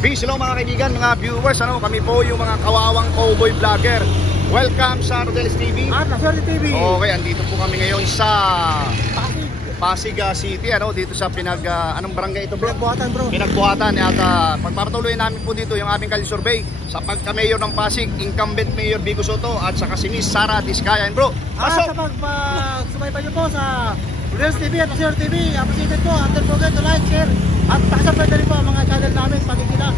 Peace, hello mga kaibigan, mga viewers. Kami po yung mga kawawang cowboy vlogger. Welcome sa Rodelis TV at Rodelis TV. Okay, andito po kami ngayon sa Pasig City, dito sa anong barangay ito, bro? Pinagbuhatan, bro. Pinagbuhatan. At pagpapatuloy namin po dito yung aming kalye survey sa pagka-mayor ng Pasig, incumbent Mayor Vico Soto at saka si Miss Sara Diskaya. Bro, pasok! Sa pagsubayban nyo po sa Rodelis TV at Rodelis TV, appreciate po. Don't forget to like, share at pakasabay rin po ang mga channel namin pakikita.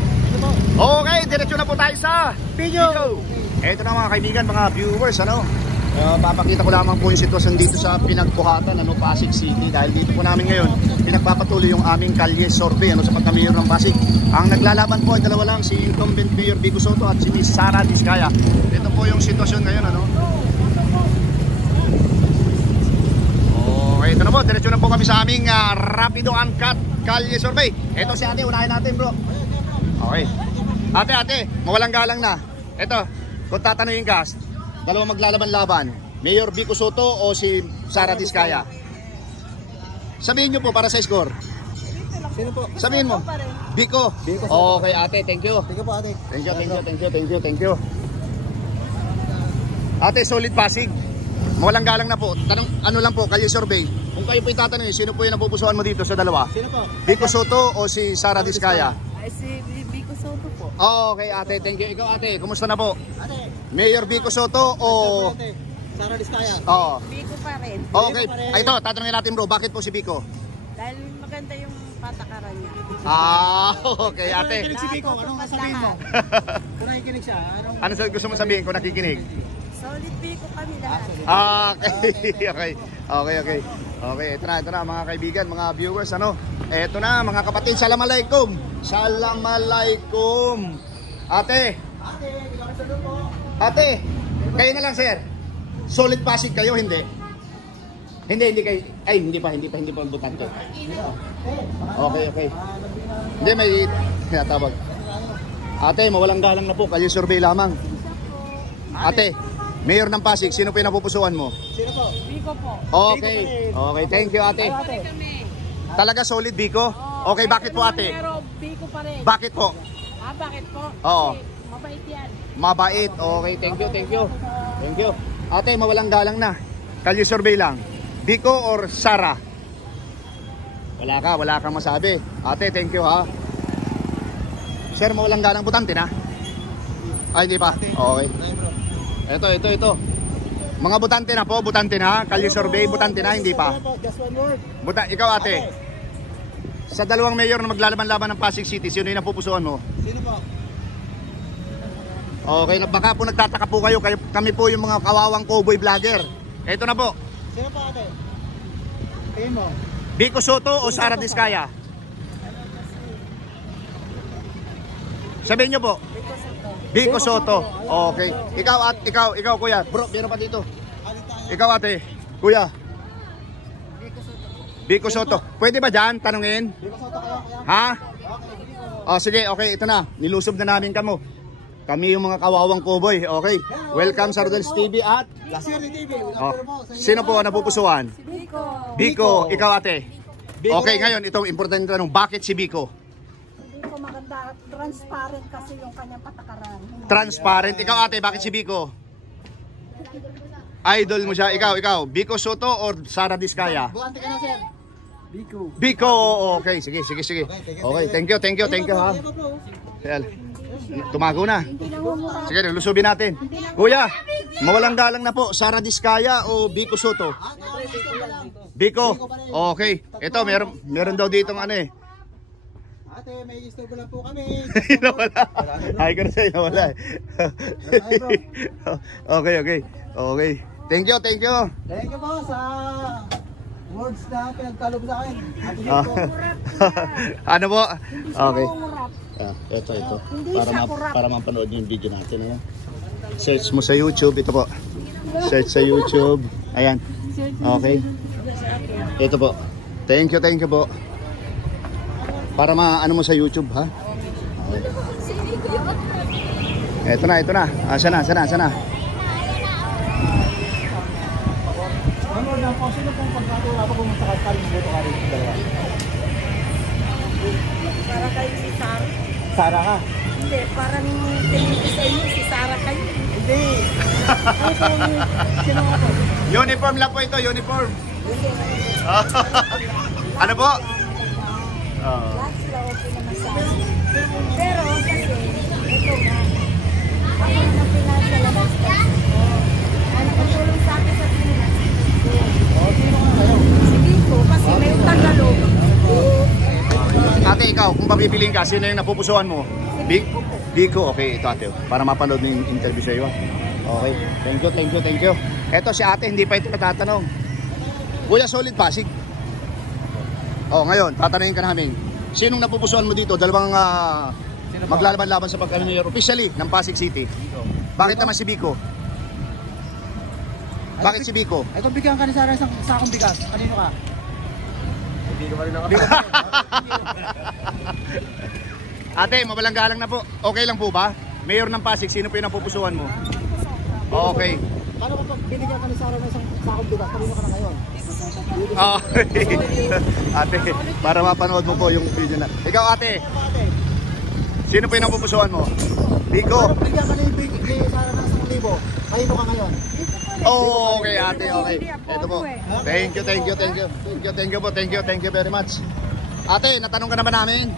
Okay, diretso na po tayo sa video. Ito na mga kaibigan, mga viewers, papakita ko lamang po yung sitwasyon dito sa Pinagbuhatan, Pasig City. Dahil dito po namin ngayon pinagpapatuloy yung aming kalye survey sa pagka-mayor ng Pasig. Ang naglalaban po ay dalawa lang, si incumbent Mayor Vico Soto at si Miss Sara Diskaya. Ito po yung sitwasyon ngayon, Okay, ito na po, diretso na po kami sa aming rapido uncut kalye survey. Ito si ate, unahin natin, bro. Okay. Ate, mawalang galang na. Ito, kung tatanungin ka, dalawa maglalaban-laban, Mayor Vico Soto o si Sara Diskaya? Sabihin nyo po para sa score. Sino po? Sabihin mo. Vico. Okay, ate, thank you. Thank you po, ate. Thank you. Ate, solid Pasig. Mawalang galang na po. Tanong, lang po, kalye survey. Kung kayo po itatanungin, sino po yung napupusuan mo dito sa dalawa? Sino po? Vico Soto o si Sara Diskaya? Si Vico Soto po. Okay, ate, thank you. Ikaw, ate, kumusta na po? Ate. Mayor Vico Soto o Sara Diskaya? Oo. Vico pa rin. Okay. Ito, tatanungin natin, bro, bakit po si Vico? Dahil maganda yung patakaran niya. Okay, ate. Kung nakikinig si Vico, anong sasabihin mo? Kung nakikinig siya, Ano gusto mo sabihin kung nakikinig? Solid Vico kami lahat. Okay, ito na mga kaibigan, mga viewers, Ito na mga kapatid, Assalamualaikum. Assalamualaikum. Ate, kayo na lang, sir. Solid Pasig kayo, hindi? Hindi kayo. Ay, hindi pa butante. Okay. Hindi, may tinatawag. Ate, mawalang galang na po, kayo survey lamang. Ate, Mayor ng Pasig, sino po yung napupusuan mo? Sino po? Vico po. Okay, thank you, ate. Kami. Talaga solid, Vico? Okay, bakit po, ate? Pero Vico pa rin. Bakit po? Bakit po? Oo. Kasi mabait yan. Mabait. Okay, thank you. Ate, mawalang galang na. Kalye survey lang. Vico or Sara? Wala kang masabi. Ate, thank you, ha. Sir, mawalang galang butante na? Ay, hindi pa. Okay. Ito. Mga butante na. Kalye survey, butante na, hindi pa. Just one word. Ikaw, ate. Sa dalawang mayor na maglalaban-laban ng Pasig City, sino yung napupusuan mo? Sino po? Okay, baka po nagtataka po kayo, kami po yung mga kawawang cowboy vlogger. Ito na po. Sino po, ate? Tingin mo. Vico Soto o Sara Diskaya? Sabihin nyo po. Vico Soto. Okay. Ikaw kuya. Bro, meron pa dito. Ikaw, ate. Kuya. Vico Soto. Pwede ba dyan? Tanungin. Ha? Sige, okay. Ito na. Nilusob na namin kamo. Kami yung mga kawawang cowboy. Okay. Welcome sa Rodelis TV at TV. sino po ang napupusuan? Vico. Ikaw, ate. Okay, ngayon itong importante tanong. Bakit si Vico? Vico maganda. Transparent kasi yung kanyang patakaran. Transparent. Ikaw, ate, bakit si Vico? Idol mo siya. Ikaw. Vico Soto or Sara Diskaya? Buante ka na, sir. Vico. Okay, sige. Okay, thank you, ha. Tumago na. Sige, lusubin natin. Kuya, mawalang galang na po. Sara Diskaya o Vico Soto? Vico. Okay. Ito, meron daw ditong Ate, may istorbo lang po kami. Nawala. Ay ko na sa'yo, nawala. Okay. Thank you. Thank you po sa words na pinagkalob sa akin. Ano po? Okay. Ito. Para mapanood yung video natin. Search mo sa YouTube. Ito po. Search sa YouTube. Ayan. Okay. Ito po. Thank you po. Para maano mo sa YouTube, ha? Okay. Ito na. Sana. Sino pong pagkatuwa pa kung sakasakaling boto ka rin sa dalawa? Para kay si Sara. Sara ka. Hindi, parang tinipis sa inyo, si Sarah kayo. Hindi. Ay, sino nga po? Uniform lang po ito, uniform. Hindi, Ano po? last law, okay naman sa akin. Pero kasi, ito nga, ako naman financial assistance ko. Ano katulong sa akin sa finance? Sino ka na kayo? Sige ko, kasi may utang na loob. Ate, ikaw, kung papipiliin ka, sino yung napupusuan mo? Biko, okay, ito ate. Para mapanood ng interview sa iyo. Okay, thank you. Eto si ate, hindi pa ito natatanong. Kuya, solid Pasig. Oh, ngayon, tatanungin ka namin. Sinong napupusuan mo dito? Dalawang maglalaban-laban sa pagka-mayor officially ng Pasig City. Bakit naman si Biko? Bakit si Biko? Ito, bigyan ka ni Sara isang sakong bigas. Kanino ka? Biko pa rin ako. Ate, mabalang galang na po. Okay lang po ba? Mayor ng Pasig, sino po yung napupusuan mo? Okay. Paano kapag binigyan ka ni Sara ng isang sakong bigas? Kanino ka na ngayon? Okay. Ate, para mapanood mo po yung video na. Ikaw ate, sino po yung napupusuan mo? Biko. Bigyan ka ni Sara ng 1,000. Kanino ka ngayon? Oh, okay ate, okay. Ito po. Thank you very much. Ate, natanong ka naman namin.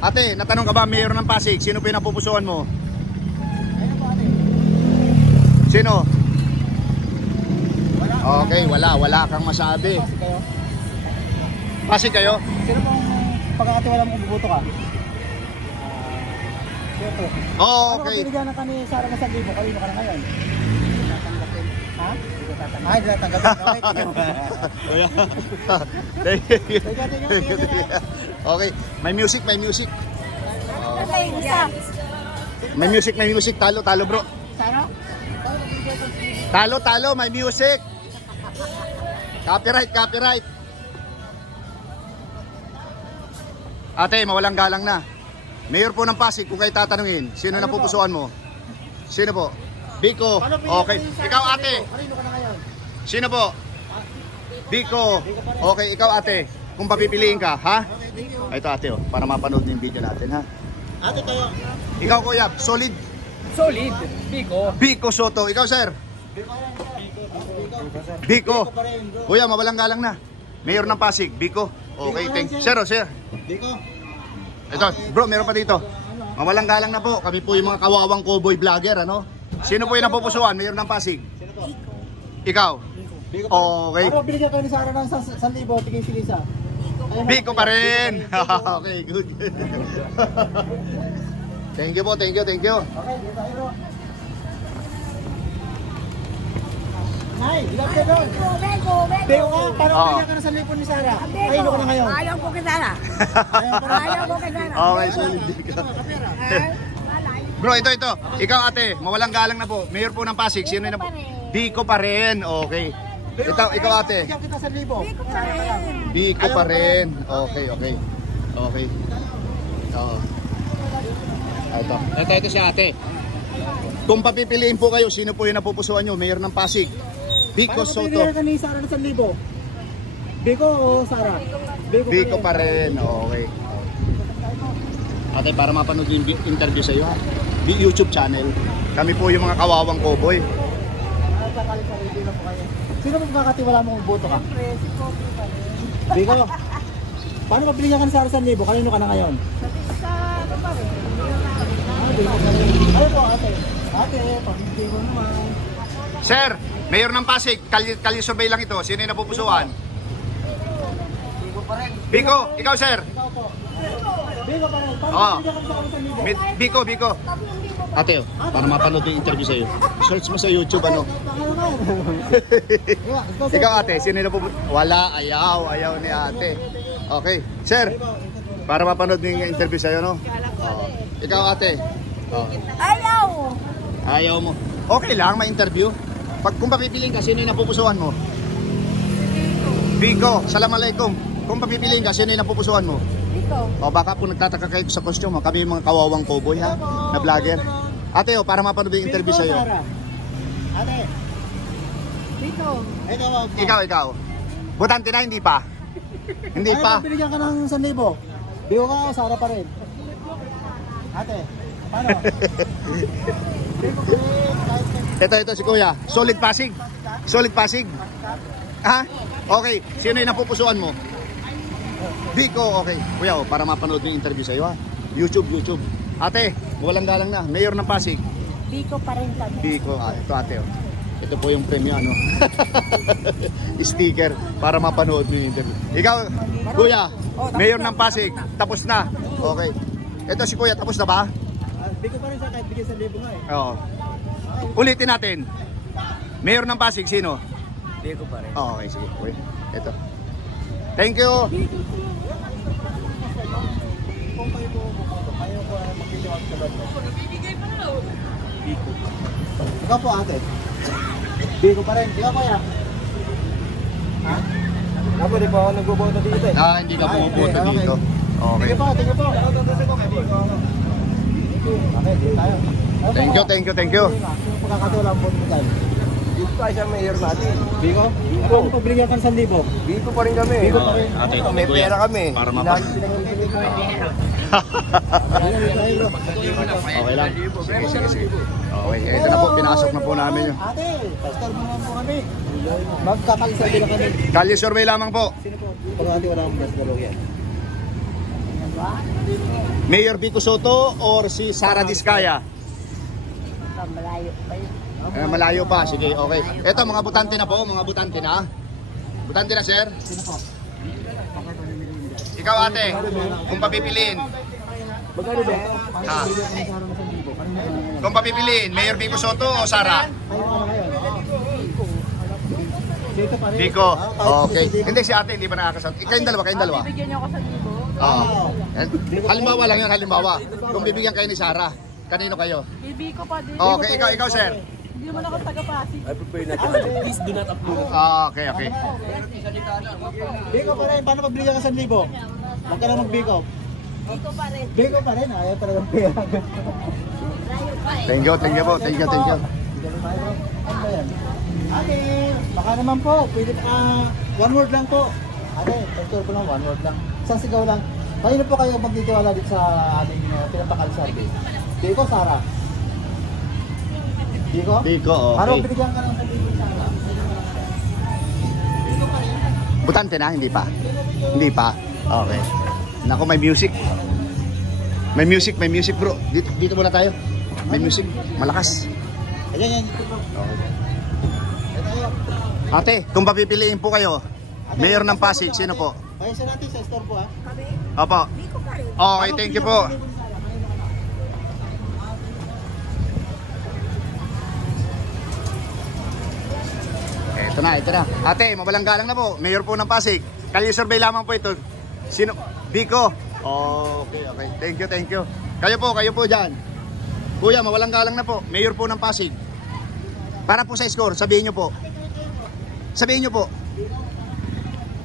Ate, natanong ka ba mayor ng Pasig? Sino po yung napupusuan mo? Ayun po ate. Sino? Okay, wala kang masabi. Pasig kayo? Sino pong pagkakatiwala mo kung buboto ka? Siyempre. Oh, Ano okay. kung binigyan ka ni Sara ng 1,000? Kanino ka na ngayon? Ha? Ay, hindi tatanggapin. Okay, may music. May isa. May music. Talo bro. Sara? Talo, may music. Copyright. Ate, mawalang galang na. Mayor po ng Pasig, kung kayo tatanungin, sino na pupusuan mo? Sino po? Biko. Okay. Ikaw ate. Kanino ka na ngayon? Sino po? Biko. Okay, ikaw ate. Kung papipiliin ka, ha? Ito ate, oh, para mapanood yung video natin, ha? Ate kayo. Ikaw kuya, solid. Biko Soto. Ikaw sir? Biko. Kuya, mawalang galang na. Mayor ng Pasig, Biko. Okay, thank you. Sir. Biko. Ito, bro, meron pa dito. Mawalang galang na po. Kami po yung mga kawawang cowboy vlogger, ano? Sino po yung napupusuan? Mayor ng Pasig? Ikaw? Biko. Okay. Ano binigyan ka ni Sara ng 1,000? Tigil si Lisa. Biko pa rin. Okay, good. Thank you po. Okay, dito tayo. Nay, ilan ka doon? Bego. Biko ka, paano Oo. binigyan ka ng 1,000 ni Sara? Kanino ka na ngayon? Ayaw ko kay Sarah. Ayaw ko kay Sarah. Okay, solid Biko. Bro, ito. Ikaw ate, mawalang galang na po. Mayor po ng Pasig. Sino yung Biko pa rin. Okay. Ikaw ate. Bigyan kita 1,000. Beko pa rin. Biko pa rin. Okay. Oo. Ito si ate. Kung papipiliin po kayo, sino po yung napupusuan nyo? Mayor ng Pasig. Biko Paano Soto. binigyan ka ni Sara ng 1,000? Biko o Sara? Biko pa rin. Okay. Ate, para mapanood yung interview sa iyo, ha? YouTube channel. Kami po yung mga kawawang cowboy. Sino mo kakatiwala mo kung boto ka? Siyempre, si Kobe pa rin. Biko. Paano ka binigyan ka ni Sara 1,000? Kanino ka na ngayon? Sa ano pa rin? Ano po ate? Ate, pag-ibigay mo naman. Sir, Mayor ng Pasig, kalye survey lang ito. Sino yung napupusuan? Biko pa rin. Biko, ikaw sir. Ikaw po. Biko pa rin. Paano Oo. binigyan ka ni Sara 1,000? Biko. Ate, para mapanood yung interview sa iyo. Search mo sa YouTube ano. Ikaw ate, sino yung napupusuan? Wala, ayaw ni ate. Okay, sir. Para mapanood yung interview sa iyo, no? Ikaw ate. Ayaw! Ayaw mo. Okay lang, may interview. Kung papipiliin ka, sino yung napupusuan mo? Biko, salamalaikum. Kung papipiliin ka, sino yung napupusuan mo? Biko. O baka po nagtataka kayo sa costume, kami yung mga kawawang cowboy ha, na vlogger. Ate, para mapanood yung interview sa iyo. Ate. Biko. Ikaw. Butante na, hindi pa. Hindi Ay, pa. binigyan ka ng 1,000. Biko ka o Sara pa rin? Ate, paano? Biko pa rin. Ito si Kuya. Solid Pasig. Solid Pasig. Ha? Okay. Sino yung napupusuan mo? Biko, okay. Kuya, para mapanood yung interview sa'yo ha. YouTube. Ate, walang galang na. Mayor ng Pasig. Biko pa rin kami. Biko. Ito ate. Oh. Ito po yung premyo, ano? Sticker para mapanood mo yung interview. Ikaw, Kuya, Mayor ng Pasig. Tapos na. Okay. Ito si Kuya, tapos na ba? Biko pa rin siya kahit bigyan sa libo nga eh. Oo. Ulitin natin. Mayor ng Pasig, sino? Biko pa rin. Okay, sige. Okay. Ito. Thank you. Kung kayo po bumoto, kayo po magliliwag sa bato. Biko. Ikaw po ate. Biko pa rin. Ikaw kuya. Ha? Ako di pa ako nagboboto dito eh. Hindi ka pumupunta dito. Okay. Tingin po. Okay, dito tayo. Thank you. Pagkakatulang po mo tayo. Dito tayo sa mayor natin. Biko? Ako ang pabigyan ka ng 1,000. Dito pa rin kami. Biko pa rin. Ate, May pera kami. Para mapa. Okay lang. Sige. Okay, ito na po. Pinasok na po namin yun. Ate, pastor mo naman po kami. Magkakalisabi lang kami. Kalye survey lamang po. Sino po? Pag ate wala akong pastor yan. Mayor Biko Soto or si Sara Diskaya? Malayo pa yun. Malayo pa. Sige, okay. Ito, mga butante na po. Mga butante na. Butante na, sir. Sino po? Ikaw, ate. Kung papipiliin. Magkano ba? Ha? Kung papipiliin, Mayor Biko Soto o Sara? Dito pa rin. Biko. Okay. Hindi, si ate, hindi pa nakakasal. Kayong dalawa. Bibigyan niyo ako sa libo. Oo. Halimbawa lang yun, halimbawa. Kung bibigyan kayo ni Sara, kanino kayo? Biko pa din. Okay, ikaw, sir. Hindi naman ako taga-Pasig. I prefer not to. Please do not upload. Okay. Biko pa rin. Paano pagbigyan ka 1,000? Huwag ka na magbiko. Biko pa rin. Biko pa rin. Ayaw pa rin ang pera. Layo pa eh. Thank you po. Thank you. Ano ba yan? Ate, baka naman po. Pwede pa. One word lang po. Ate, pastor ko lang. One word lang. Isang sigaw lang. Kanino po kayo magtitiwala dito sa ating pinapakal survey? Biko, Sara? Biko? Biko, Para okay. bigyan ka ng 1,000 Sara. Biko pa rin. Butante na, hindi pa? Hindi pa? Okay. Naku, may music. May music bro. Dito muna tayo. May music. Malakas. Ayan. Dito po. Ate, kung papipiliin po kayo, Mayor ng Pasig, sino po? Kaya siya natin sa store po ha. Opo. Biko pa rin. Okay, thank you po. Ito na. Ate, mawalang galang na po. Mayor po ng Pasig. Kalye survey lamang po ito. Sino? Biko. Okay. Thank you. Kayo po dyan. Kuya, mawalang galang na po. Mayor po ng Pasig. Para po sa score, sabihin nyo po.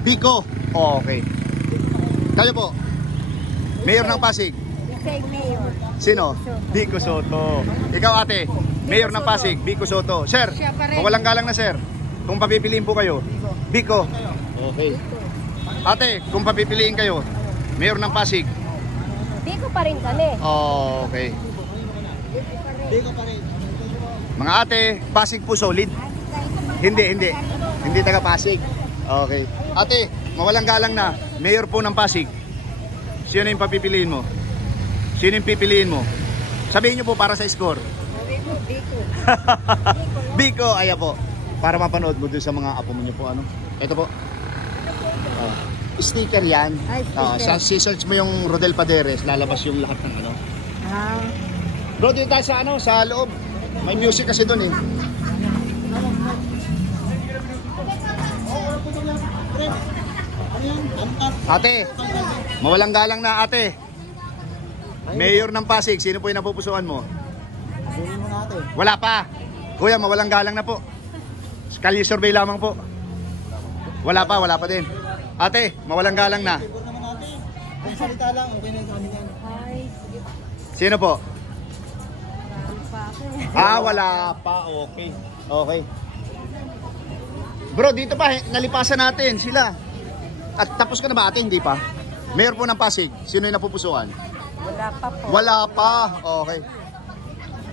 Biko. Okay. Kayo po. Mayor ng Pasig. Say mayor. Sino? Biko Soto. Ikaw ate, Mayor ng Pasig, Biko Soto. Sir, Siya pa rin. mawalang galang na sir. Kung papipiliin po kayo, Biko. Okay. Ate, kung papipiliin kayo, Mayor ng Pasig. Biko pa rin kami. Okay. Biko pa rin. Mga ate, Pasig po solid. Hindi taga Pasig. Okay. Ate, mawalang galang na, Mayor po ng Pasig. Sino yung papipiliin mo? Sino yung pipiliin mo? Sabihin nyo po para sa score. Biko. Biko, ayan po. Para mapanood mo dun sa mga apo mo nyo po. Ano? Ito po. Sticker yan. Ay, sticker. Search mo yung Rodel Paderes, lalabas yung lahat ng ano. Bro, dito tayo sa ano, sa loob. May music kasi dun eh. Ate, mawalang galang na ate. Mayor ng Pasig, sino po yung napupusuan mo? Sabihin mo natin. Wala pa. Kuya, mawalang galang na po. Kalye survey lamang po. Wala pa din. Ate, mawalang galang na. Siguro naman natin. Kung salita lang, okay na sa amin yan. Ay, sige. Sino po? Pa ako. Wala pa. Okay. Bro, dito pa, nalipasan natin sila. At tapos ka na ba ate? Hindi pa. Mayor po ng Pasig, sino yung napupusuan? Wala pa po. Wala pa. Okay.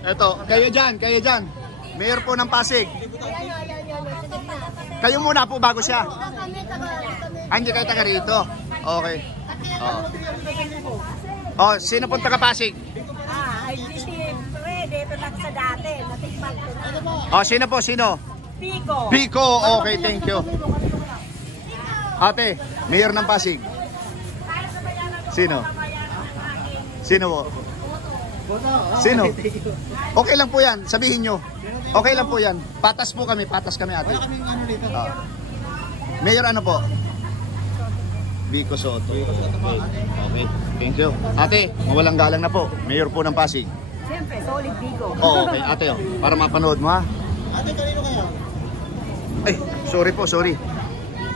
Eto, kayo dyan. Mayor po ng Pasig. Kayo muna po bago siya. Hindi kayo taga rito. Okay. Oh, sino po taga Pasig? Ay, siyempre, dito lang sa dati. Natikman ko na. Oh, sino po? Sino? Pico. Pico. Okay, thank you. Ate, Mayor ng Pasig. Sino? Sino po? Sino? Okay lang po yan. Sabihin nyo. Okay lang po yan. Patas kami ate. Wala kaming ano dito. Mayor ano po? Vico Soto. Okay. Thank you. Ate, mawalang galang na po. Mayor po ng Pasig. Siyempre, solid Pico. Oh, okay. Ate, oh, para mapanood mo ha. Ate, kanino kayo? Ay, sorry.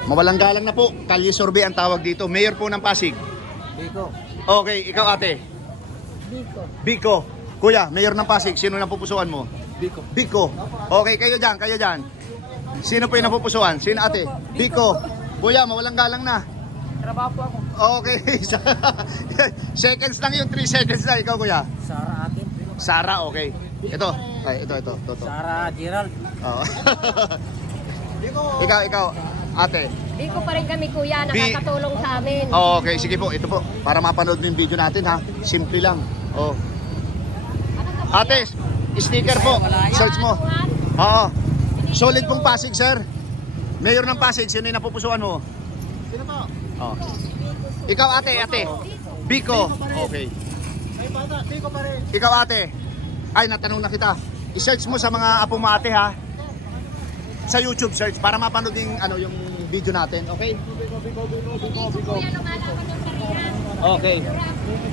Mawalang galang na po. Kalye Survey ang tawag dito. Mayor po ng Pasig. Biko. Okay, ikaw ate. Biko. Kuya, Mayor ng Pasig. Sino napupusuan mo? Biko. Okay, kayo dyan. Sino po yung napupusuan? Sino ate? Biko. Kuya, mawalang galang na. Trabaho po ako. Okay. Seconds lang yung 3 seconds na. Ikaw kuya? Sara akin. Sara, okay. Ito. Sara Gerald. Oh. Ikaw, ate. Pico pa rin kami kuya, nakakatulong sa amin. Okay, sige po. Ito po. Para mapanood mo yung video natin ha. Simple lang. Oh. Ate, sticker po. Search mo. Oo. Solid pong Pasig, sir. Mayor ng Pasig, sino yung napupusuan mo? Sino po? Oh. Ikaw ate. Biko. Okay. May bata, Biko pa rin. Ikaw ate. Ay, natanong na kita. I-search mo sa mga apo mo ate ha. Sa YouTube search para mapanood yung video natin, okay?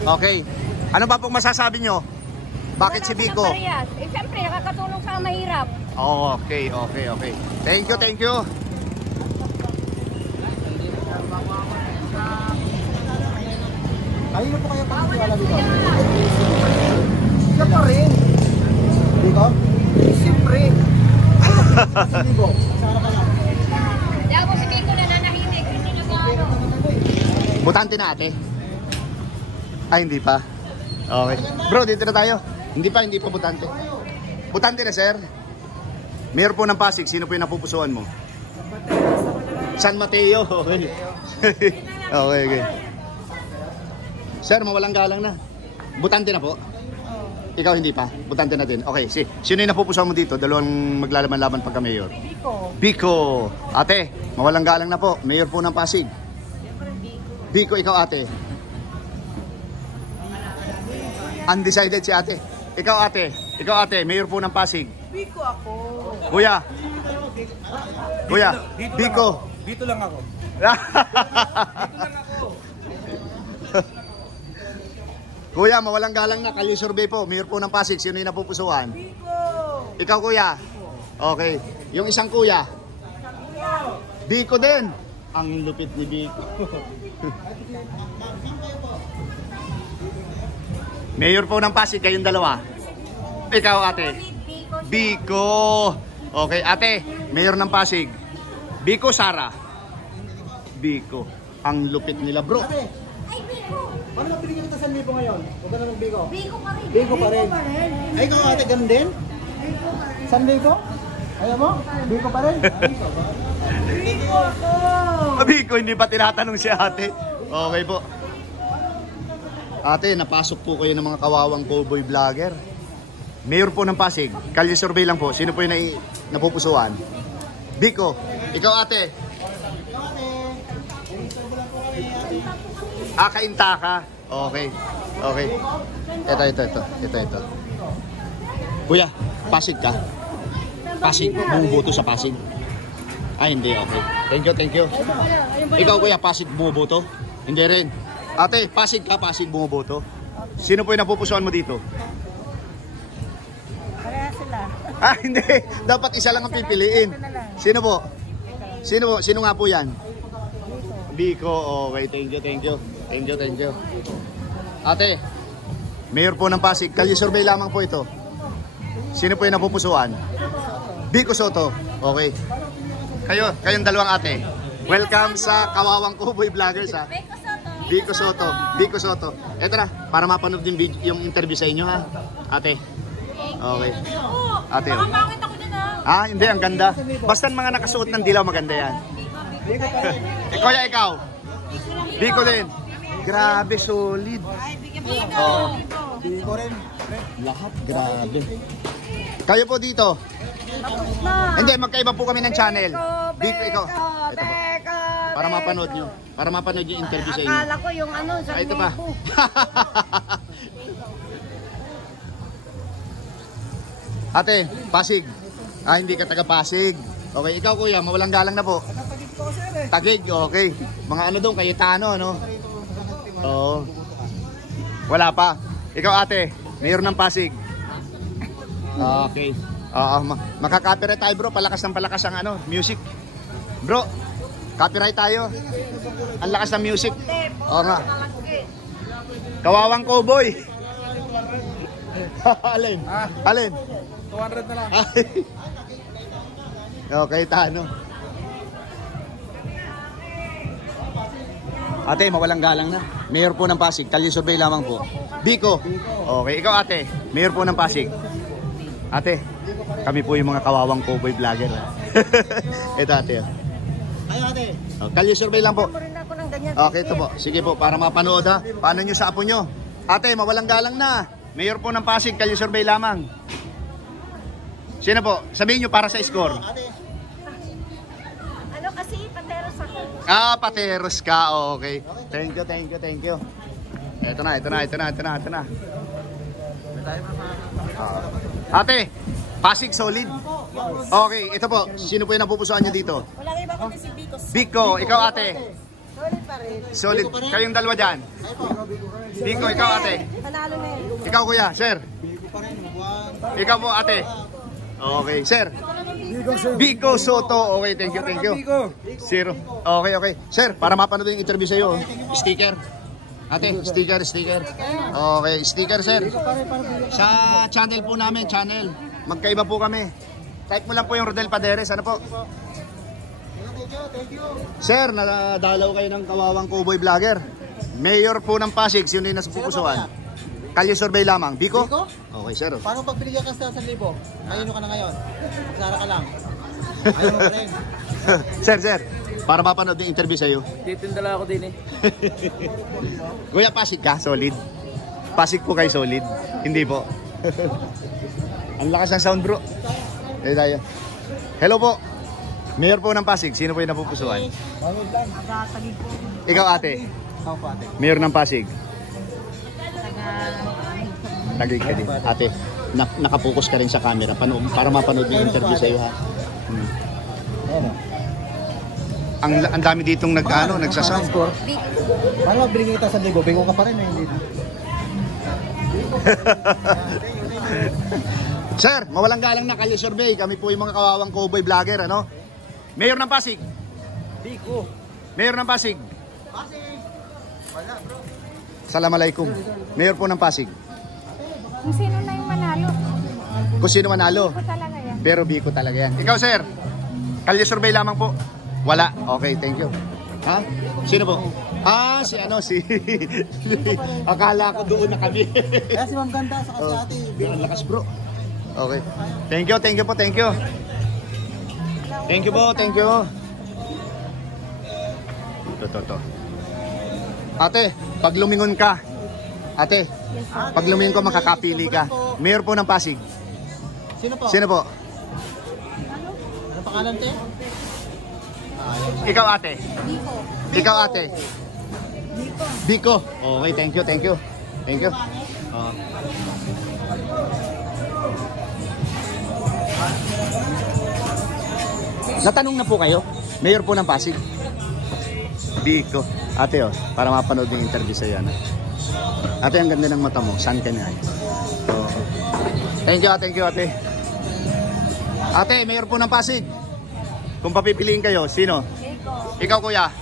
Okay. Ano ba pong masasabi nyo? Bakit si Biko? Siyempre, nakakatulong sa mahirap. Okay. Thank you. Kanino po kayo pagkakala dito? Siya pa rin. Biko? Siyempre. Biko, Sara ka lang. Hindi ako si Pico na nanahimik. Hindi na mo ano. Butante na ate? Ay, hindi pa. Okay. Bro, dito na tayo. Hindi pa butante. Butante na, sir. Mayor po ng Pasig, sino po yung napupusuan mo? San Mateo. Okay. Okay. Sir, mawalang galang na. Butante na po? Ikaw hindi pa? Butante na din. Okay, sino yung napupusuan mo dito? Dalawang maglalaban-laban pagka mayor. Biko. Ate, mawalang galang na po. Mayor po ng Pasig. Biko, ikaw ate. Undecided si ate. Ikaw ate, mayor po ng Pasig. Pico ako. Kuya, Biko. Dito lang ako. Kuya, mawalang galang na. Kalye Survey po. Mayor po ng Pasig. Sino yung napupusuan? Pico. Ikaw kuya. Okay. Yung isang kuya. Biko din. Ang lupit ni Biko. Mayor po ng Pasig. Kayong dalawa. Ikaw ate. Biko. Okay ate. Mayor ng Pasig. Biko, Sara. Biko. Ang lupit nila bro. Ay, Pico. Paano na pinigyan kita sa Biko ngayon? Huwag ka na mag-Biko. Pico pa rin. Biko pa rin. Ay, ikaw ate, ganun din? San Biko? Ayaw mo? Biko pa rin? Pico ako. Biko, hindi pa tinatanong si ate. Okay po. Ate, napasok po kayo ng mga kawawang cowboy vlogger. Mayor po ng Pasig. Kalye Survey lang po. Sino po yung napupusuan? Biko. Ikaw ate. Kainta ka. Okay. Ito. Kuya, Pasig ka? Pasig. Bumuboto sa Pasig? Ay, hindi. Okay. Thank you. Ikaw kuya, Pasig bumuboto? Hindi rin. Ate, Pasig ka? Pasig bumuboto? Sino po yung napupusuan mo dito? Kaya sila. Hindi. Dapat isa lang ang pipiliin. Sino po? Sino nga po yan? Biko. Okay, thank you. Ate, Mayor po ng Pasig. Kalye Survey lamang po ito. Sino po yung napupusuan? Biko Soto. Okay. Kayong dalawang ate. Welcome sa Kawawang Cowboy Vloggers ha. Pico Soto. Biko Soto. Biko Soto. Eto na, para mapanood yung, yung interview sa inyo ha. Ate. Okay. Ate. Baka pangit ako dyan Ah, hindi, ang ganda. Basta mga nakasuot ng dilaw, maganda yan. Kuya, ikaw? Biko din. Grabe, solid. Oo. Biko rin. Lahat, grabe. Kayo po dito. Tapos na. Hindi, magkaiba po kami ng channel. Biko, ikaw. Ito po. Beko. Para mapanood nyo. Para mapanood yung interview sa inyo. Akala ko yung ano, sa Ah, ito pa. Ate, Pasig. Ah, hindi ka taga Pasig. Okay, ikaw kuya, mawalang galang na po. Tagig, okay. Mga ano doon, Cayetano, ano? Oo. Wala pa. Ikaw ate, mayor ng Pasig. Okay. Makaka-copyright tayo bro, palakas ng palakas ang ano, music. Bro, copyright tayo. Ang lakas ng music. Oo nga. Kawawang cowboy. Alin? Alin? 200 na lang. Okay, Tano. Ate, mawalang galang na. Mayor po ng Pasig. Kalye survey lamang po. Biko. Okay, ikaw ate. Mayor po ng Pasig. Ate, kami po yung mga kawawang cowboy vlogger. Ito ate. Ayo ate. Kalye survey lang po. Mo rin ako ng ganyan. Okay, ito po. Sige po, para mapanood ha. Paano nyo sa apo nyo? Ate, mawalang galang na. Mayor po ng Pasig. Kalye survey lamang. Sino po? Sabihin nyo para sa score. Ano kasi, pateros ako. Ah, pateros ka. Okay. Thank you, thank you, thank you. Ito na. Ate, Pasig solid. Okay, ito po. Sino po yung napupusuan nyo dito? Walang iba kundi si Biko. Biko, ikaw ate. Solid pa rin. Solid. Kayong dalawa dyan. Biko, ikaw ate. Panalo na yun. Ikaw kuya, sir. Ikaw po ate. Okay, sir. Biko Soto. Okay, thank you. Zero. Okay. Sir, para mapanood yung interview sa iyo, sticker. Ate, sticker. Okay, sticker sir. Sa channel po namin, magkaiba po kami. Type mo lang po yung Rodel Paderes, ano po? Sir, nadalaw kayo ng kawawang cowboy vlogger. Mayor po ng Pasig, sino yung nasa pupusuan? Kalye survey lamang. Biko? Okay, sir. Paano pag binigyan ka sa 1,000? Ayun ka na ngayon. Magsara ka lang. Ayaw mo pa rin. Sir, para mapanood yung interview sa'yo. Titinda lang ako din eh. Kuya, Pasig ka? Solid? Pasig po kayo solid? Hindi po. Ang lakas ng sound bro. Eh tayo. Hello po. Mayor po ng Pasig. Sino po yung napupusuan? Ikaw ate. Ako po ate. Mayor ng Pasig. Tagig ka din. Ate, nakapokus ka rin sa camera para mapanood yung interview sa'yo ha. Ang dami ditong nagsasound. Paano pag binigyan kita sa 1,000? Bingo ka pa rin eh. Hindi. Sir, mawalang galang na Kalye survey. Kami po yung mga kawawang cowboy vlogger, ano? Mayor ng Pasig. Biko. Mayor ng Pasig. Pasig. Wala bro. Assalamualaikum. Mayor po ng Pasig. Kung sino na yung manalo. Kung sino manalo. Biko talaga yan. Pero Biko talaga yan. Ikaw sir, Kalye survey lamang po. Wala. Okay, thank you. Ha? Sino po? Ah, si akala ko doon na kami. Kaya si Ma'am Ganda sa kasi ate. Ang lakas bro. Okay. Thank you po. Thank you po. Ito. Ate, pag lumingon ka. Ate, pag lumingon ka makakapili ka. Mayor po ng Pasig. Sino po? Sino po? Ano pangalan te? Ikaw ate. Ikaw ate. Biko. Okay, thank you. Natanong na po kayo? Mayor po ng Pasig. Biko. Ate para mapanood yung interview sa yan. Ate, ang ganda ng mata mo. Saan ka na? Thank you ate. Ate, mayor po ng Pasig. Kung papipiliin kayo, sino? Ikaw kuya.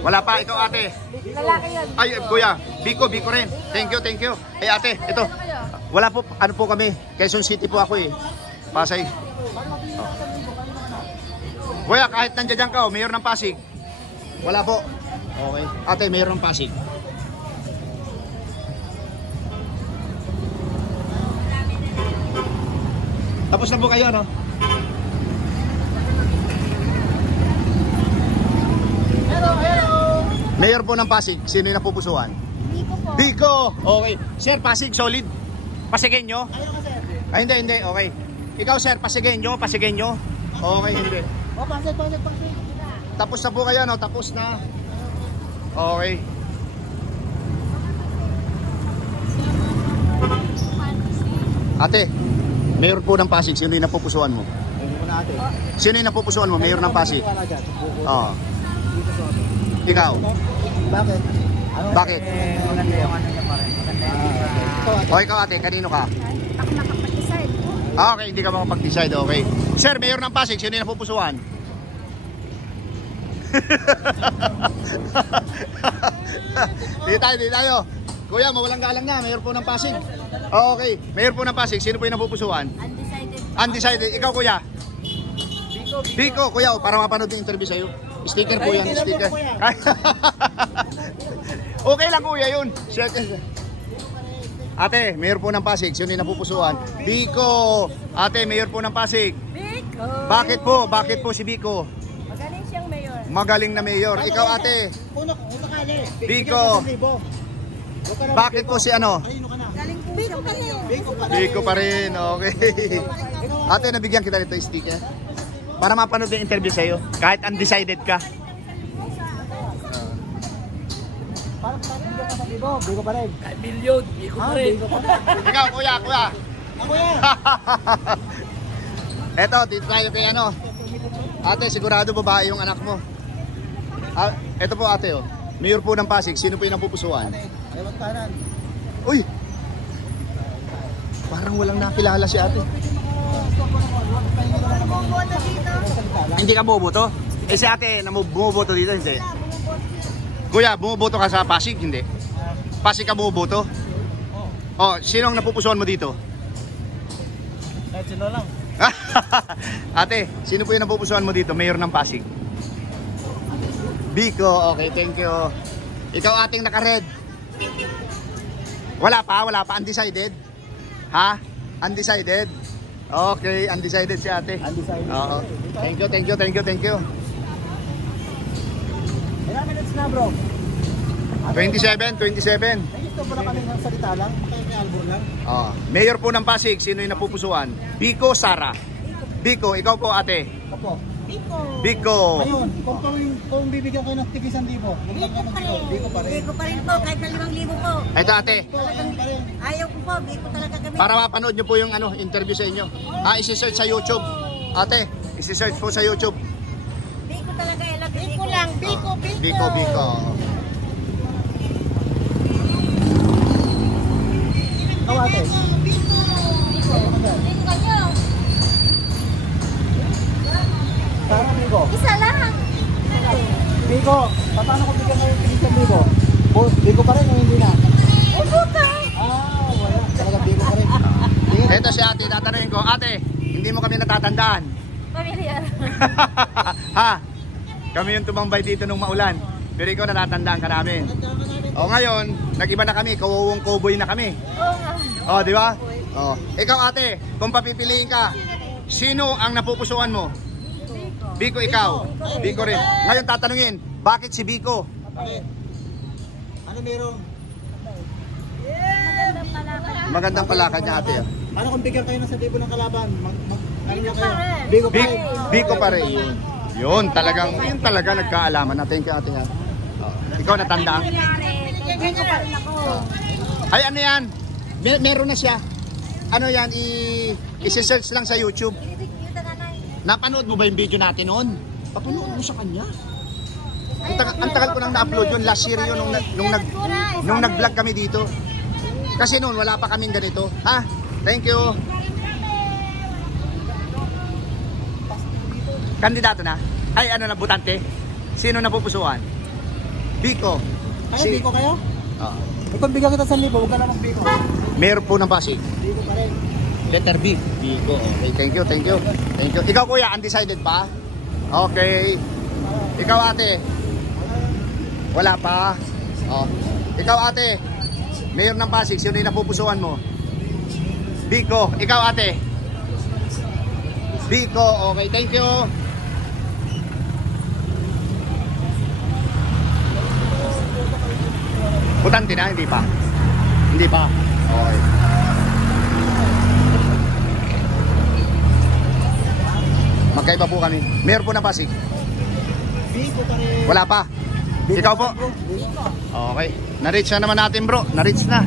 Wala pa, ikaw ate. Lalaki yan. Ay, kuya, Biko rin. Thank you. Eh ate, ito. Wala po, ano po kami, Quezon City po ako eh. Pasay. Kuya, kahit nandiyan ka, mayor ng Pasig. Wala po. Okay. Ate, mayor ng Pasig. Tapos na po kayo, no? Hello, hello! Mayor po ng Pasig, sino yung napupusuan? Biko po. Biko! Okay. Sir, Pasig, solid? Pasigenyo? Ayaw ka, sir. Ay, hindi. Okay. Ikaw, sir, Pasigenyo? Okay, hindi. O, pasig. Tapos na po kayo, no? Tapos na. Okay. Ate, mayor po ng Pasig, sino yung napupusuan mo? Hindi mo na ate. Sino yung napupusuan mo, mayor ng Pasig? Oo. Ikaw? Bakit? Bakit? Maganda yung ano niya pa rin. O ikaw, ate, kanino ka? Ako nakapag-decide. Okay, hindi ka makapag-decide, okay. Sir, mayor ng Pasig, sino yung napupusuan? Di tayo. Kuya, mawalang galang na, mayor po ng Pasig. Okay, mayor po ng Pasig, sino po yung napupusuan? Undecided. Undecided. Ikaw, kuya? Biko, kuya, para mapanood yung interview sa'yo. Sticker po yan, sticker. Okay lang, kuya, yun. Ate, mayor po ng Pasig, sino yung napupusuan? Biko! Ate, mayor po ng Pasig. Biko! Bakit po si Biko? Magaling siyang mayor. Magaling na mayor. Ikaw, ate, Una kali. Biko. Bakit po si ano? Kanino ka na? Galing po siyang mayor. Biko pa rin, okay. Ate, nabigyan kita nito sticker. Para mapanood yung interview sa'yo. Kahit undecided ka. Parang Biko ka sa Biko pa rin. Bilyon, Biko pa rin. Biko pa rin. Ikaw, kuya. Ako yan. Eto, dito tayo kay ano. Ate, sigurado babae yung anak mo. Eto po, ate, oh. Mayor po ng Pasig, sino po yung napupusuan? Ayaw kanan. Uy! Parang walang nakilala si ate. Bumoboto dito. Hindi ka bumuboto? Eh si ate, bumuboto dito, hindi? Kuya, bumuboto ka sa Pasig, hindi? Pasig ka bumuboto? Oh, sino ang napupusuan mo dito? Kahit sino lang. Ate, sino po yung napupusuan mo dito? Mayor ng Pasig? Biko, okay, thank you. Ikaw ating naka-red. Wala pa, undecided? Ha? Undecided? Okay, undecided si ate. Undecided. Oo. Thank you. Ilang minutes na, bro? 27. Ay, gusto mo na kami ng salita lang? Makikialbo lang? Mayor po ng Pasig, sino yung napupusuan? Biko, Sara. Biko, ikaw po ate. Opo. Biko. Ayun, kung bibigyan kayo ng tig 1,000, Biko pa rin. Biko pa rin. Biko pa rin po. Kahit na 5,000 po. Ito ate, Ayaw ko po. Biko talaga kami. para mapanood nyo po yung interview sa inyo. Isi-search sa YouTube. Ate, isi-search po sa YouTube. Biko talaga. Biko lang. Biko. Biko. Kawate. Biko nyo. Parang Biko. Isa lang. Biko, paano kung bigyan kayo ng tig 1,000? Biko pa rin o hindi na? Biko ka. Wala. Talaga Biko pa rin. Ito si ate, tatanungin ko. Ate, hindi mo kami natatandaan. Pamilyar. Ha? Kami yung tumambay dito nung maulan. Pero ikaw natatandaan ka namin. O ngayon, nag-iba na kami. Kawawong cowboy na kami. Oo nga. O, di ba? O. Ikaw ate, kung papipiliin ka, sino ang napupusuan mo? Biko, ikaw. Biko rin. Ngayon tatanungin, bakit si Biko? Ano meron? Magandang palakad. Magandang palakad niya ate. Ano kung bigyan kayo ng 1,000 ng kalaban? Ano Biko niya pa kayo? rin. Biko pa rin. Biko pa rin. Yun talaga nagkaalaman natin kay ate nga. Ikaw natandaan? Biko pa rin ako. Ay ano yan? Meron na siya. Ano yan? I-search lang sa YouTube. Napanood mo ba yung video natin noon? Papanood mo sa kanya. Ang tagal ko nang na-upload yun. Last year yun nung nag-vlog kami dito. Kasi noon wala pa kaming ganito. Ha? Thank you. Kandidato na? Ay ano na, butante? Sino na pupusuan? Biko. Kaya Biko kayo? Oo. Kung bigyan kita 1,000, huwag ka naman Biko. Mayor po ng Pasig. Biko pa rin. Letter B. Biko. Okay, thank you. Ikaw kuya, undecided pa? Okay. Ikaw ate. Wala pa. Oh. Ikaw ate, mayor ng Pasig, sino yung napupusuan mo? Biko. Ikaw ate? Biko. Okay, thank you. Butante na, hindi pa. Hindi pa. Okay. Magkaiba po kami. Mayor po ng Pasig. Biko pa rin. Wala pa. Ikaw po? Okay. Na-reach na naman natin bro. Na-reach na.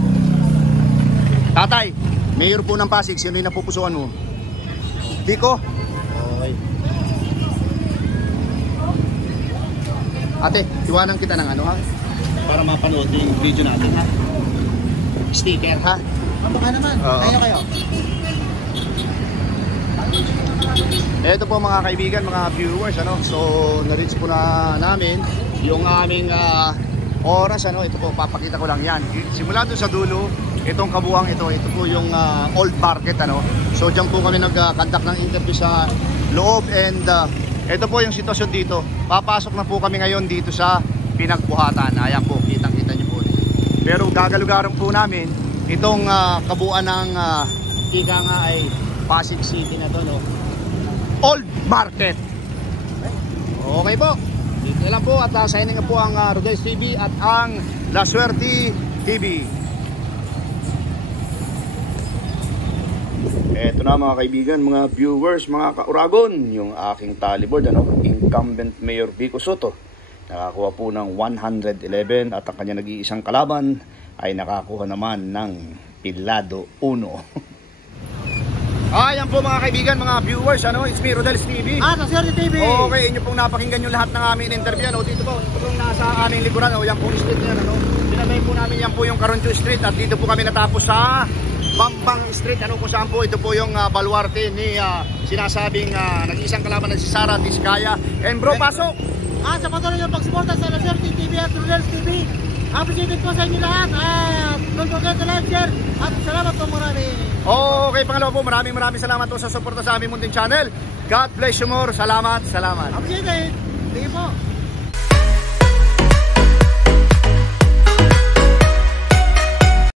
Tatay, mayor po ng Pasig. Sino yung napupusuan mo? Biko? Okay. Ate, iwanan kita ng ano ha? Para mapanood yung video natin ha? Sticker ha? Baka naman. Oo. Kaya kayo. Ito po mga kaibigan, mga viewers, ano? So, na-reach po na namin yung aming oras, ano? Ito po, papakita ko lang yan. Simula doon sa dulo, itong kabuhang ito po yung old market, ano? So, dyan po kami nag-conduct ng interview sa loob and ito po yung sitwasyon dito. Papasok na po kami ngayon dito sa pinagbuhatan. Ayan po, kitang-kita nyo po. Pero gagalugaran po namin itong kabuuan ng ika nga ay Pasig City na to, no? Old Market. Okay po. Dito lang po at signing na po ang Rodel's TV at ang La Suerte TV. Eto na mga kaibigan, mga viewers, mga kauragon, yung aking tallyboard, ano? Incumbent Mayor Biko Soto. Nakakuha po ng 111 at ang kanya nag-iisang kalaban ay nakakuha naman ng Pilado 1. Ayan po mga kaibigan, mga viewers, ano, it's me, Rodel's TV. Sa Suerte TV. Okay, inyo pong napakinggan yung lahat ng aming interview. Ano, dito po, ito pong nasa aming likuran. O, yan po yung street niyan. Ano. Sinabay po namin yan po yung Caronjo Street. At dito po kami natapos sa Bambang Street. Ano, kung saan po, ito po yung baluarte ni sinasabing nag-iisang kalaban na si Sara Vizcaya. And bro, pasok! Sa patuloy yung pagsuporta sa La Suerte TV at Rodel's TV. Appreciated po sa inyo lahat. Don't forget to like, share. At salamat po marami. Okay, pangalawa po, maraming salamat po sa suporta sa aming munting channel. God bless you more. Salamat. Appreciated. Sige po.